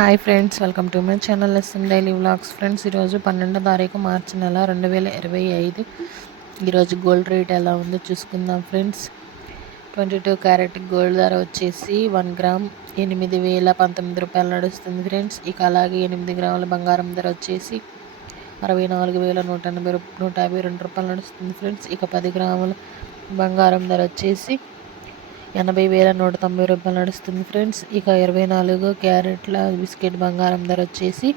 Hi friends, welcome to my channel lesson daily vlogs. Friends, ఈరోజు 12వ తారీఖు మార్చి నెల 2025. ఈరోజు గోల్డ్ రేట్ ఎలా ఉందో చూసుకుందాం ఫ్రెండ్స్. 22 క్యారెట్ గోల్డ్ ధర వచ్చేసి 1 గ్రామ్ 8,019 రూపాయలు నడుస్తుంది ఫ్రెండ్స్. ఇక అలాగే 8 గ్రాముల బంగారం ధర వచ్చేసి 64,152 రూపాయలు నడుస్తుంది ఫ్రెండ్స్. ఇక 10 గ్రాముల బంగారం ధర వచ్చేసి 80,190 రూపాయలు నడుస్తుంది ఫ్రెండ్స్. ఇక 24 క్యారెట్ల బిస్కెట్ బంగారం ధర వచ్చేసి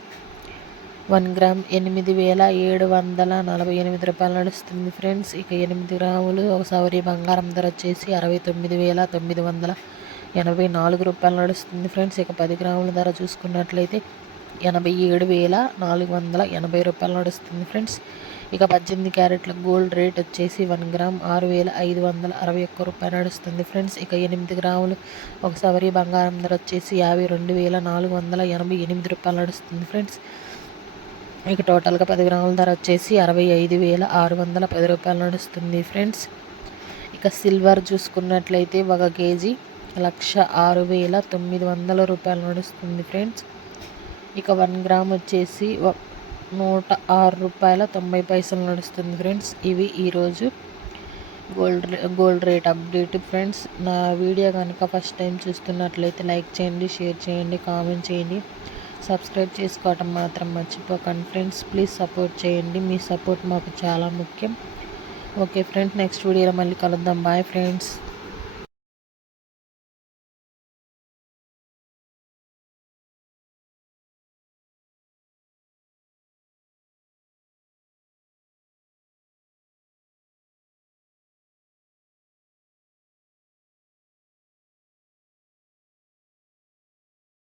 1 గ్రామ్ 8,748 రూపాయలు నడుస్తుంది ఫ్రెండ్స్. ఇక 8 గ్రాములు ఒక సవరి బంగారం ధర వచ్చేసి 69,984 రూపాయలు నడుస్తుంది ఫ్రెండ్స్. ఇక 10 గ్రాముల ధర చూసుకున్నట్లయితే 87,480 రూపాయలు నడుస్తుంది ఫ్రెండ్స్. ఇక 18 క్యారెట్ల గోల్డ్ రేట్ వచ్చేసి 1 గ్రామ్ 6,561 రూపాయలు నడుస్తుంది ఫ్రెండ్స్. ఇక 8 గ్రాములు ఒక సవరి బంగారం ధర వచ్చేసి 52,488 రూపాయలు నడుస్తుంది ఫ్రెండ్స్. ఇక టోటల్గా 10 గ్రాముల ధర వచ్చేసి 65,610 రూపాయలు నడుస్తుంది ఫ్రెండ్స్. ఇక సిల్వర్ చూసుకున్నట్లయితే 1 కేజీ 1,06,900 రూపాయలు నడుస్తుంది ఫ్రెండ్స్. ఇక 1 గ్రామ్ వచ్చేసి 106 రూపాయల 90 పైసలు నడుస్తుంది ఫ్రెండ్స్. ఇవి ఈరోజు గోల్డ్ రేట్ అప్డేట్ ఫ్రెండ్స్. నా వీడియో కనుక ఫస్ట్ టైం చూస్తున్నట్లయితే లైక్ చేయండి, షేర్ చేయండి, కామెంట్ చేయండి. సబ్స్క్రైబ్ చేసుకోవటం మాత్రం మర్చిపోకండి ఫ్రెండ్స్. ప్లీజ్ సపోర్ట్ చేయండి, మీ సపోర్ట్ మాకు చాలా ముఖ్యం. ఓకే ఫ్రెండ్స్, నెక్స్ట్ వీడియోలో మళ్ళీ కలుద్దాం. Bye friends.